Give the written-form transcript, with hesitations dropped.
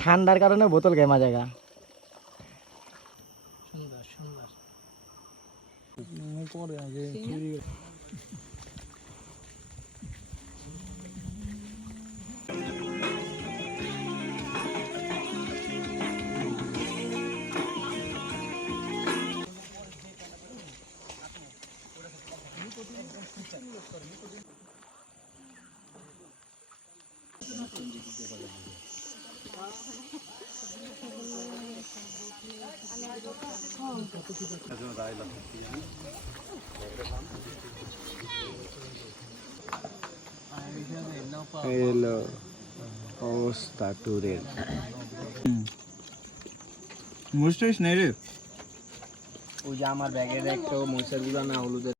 ঠান্ডার কারণে বোতল ঘেমা জায়গা। সুন্দর সুন্দর। এলো অবস্থা ট্যুরের। বুঝছিস নাই রে? ওই যে আমার ব্যাগের একটা মরিচের গুঁড়া না হলুদের